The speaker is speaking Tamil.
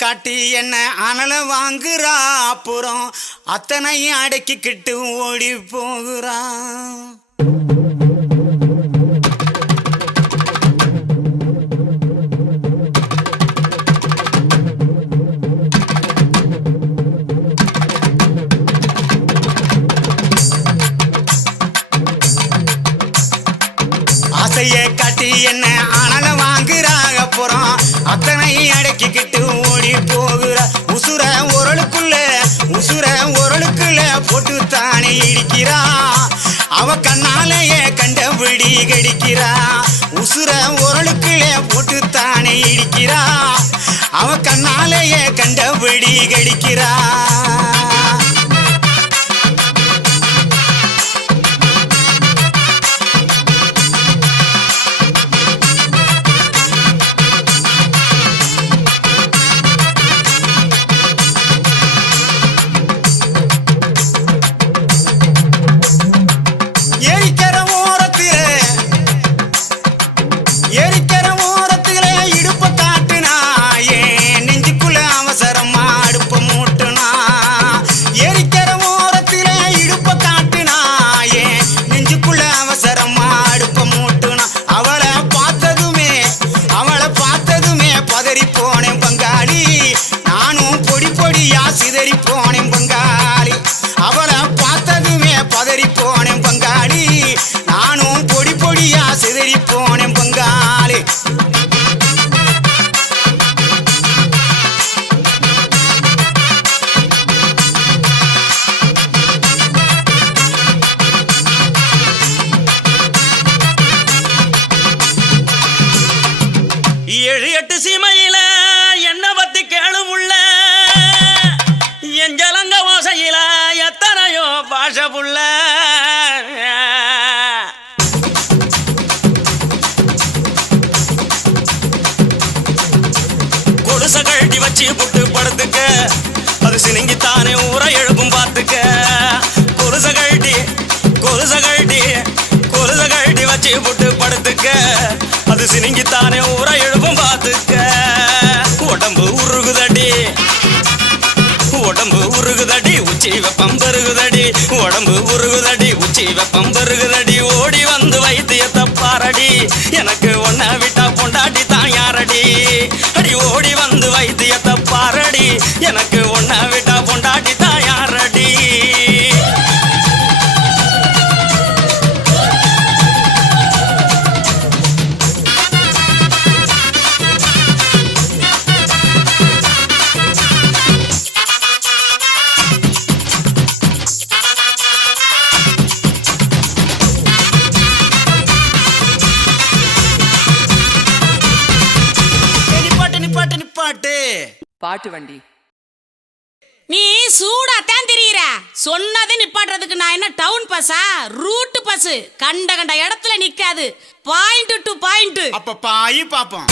காட்டி என்ன அனல வாங்குறா, அப்புறம் அத்தனையும் அடக்கிக்கிட்டு ஓடி போகிறா. ஆசைய காட்டி என்ன அனல வாங்குறா, அப்புறம் அத்தனை அடக்கிக்கிட்டு ஓடி போகிறா. உசுர உரலுக்குள்ள போட்டு தானே இடிக்கிறா. அவ கண்ணாலேயே கண்டபடி கடிக்கிறா. உசுர உரலுக்குள்ள போட்டு தானே இடிக்கிறா. அவ கண்ணாலேயே கண்டபடி கடிக்கிறா. ஏழு எட்டு சீமையில என்ன பத்தி கேளுமுள்ள, என் ஜலங்க ஓசையில எத்தனையோ பாஷ புள்ள. கொலுச கழட்டி வச்சு புட்டு படுத்துக்க, அது சினிங்கித்தானே ஊரை எழுப்பும் பார்த்துக்க. கொலுச கழட்டி வச்சு புட்டு படுத்துக்க, அது சினிங்கித்தானே ஊரை எழுப்பும் பார்த்துக்க. உடம்பு உருகுதடி உச்சி வெப்பம் பெருகுதடி. உடம்பு உருகுதடி உச்சி வெப்பம் பெருகுதடி. ஓடி வந்து வைத்தியத்தை பாரடி, எனக்கு ஒன்ன விட்டா பொண்டாட்டி தான் யாரடி. அடி ஓடி வந்து வைத்தியத்தை பாரடி, எனக்கு ஒன்ன விட்டா பொண்டாட்டி தான் யாரடி. பாட்டு வண்டி நீ சூடாத்தான் தெரியுற. சொன்னதை நிப்பாட்டுறதுக்கு நான் என்ன டவுன் பஸ்ஸா? Root bus. கண்ட இடத்துல நிக்காது. Point to point. அப்ப பாய் பாப்போம்.